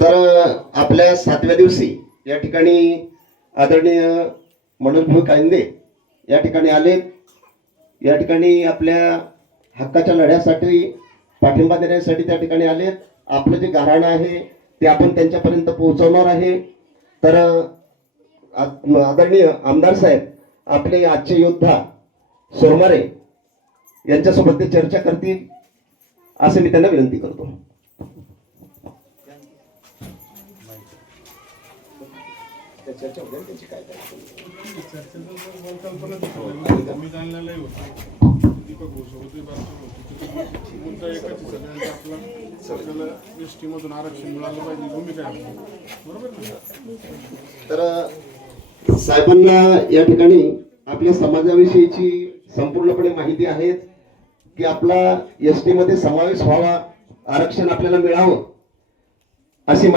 तर आपल्या 7व्या दिवशी या ठिकाणी आदरणीय मनोज कांदे या ठिकाणी आले. या ठिकाणी आपल्या हक्काच्या लढ्यासाठी पाठिंबा देण्यासाठी त्या ठिकाणी आले. आपलं जे घराणं आहे ते आपण त्यांच्यापर्यंत पोहोचवणार आहे. तर आदरणीय आमदार साहेब आपले आजचे योद्धा सोरमारे यांच्यासोबत ते चर्चा करतील असे मी त्यांना विनंती करतो. तर साहेबांना या ठिकाणी आपल्या समाजाविषयीची संपूर्णपणे माहिती आहे की आपला एसटी मध्ये समावेश व्हावा, आरक्षण आपल्याला मिळावं अशी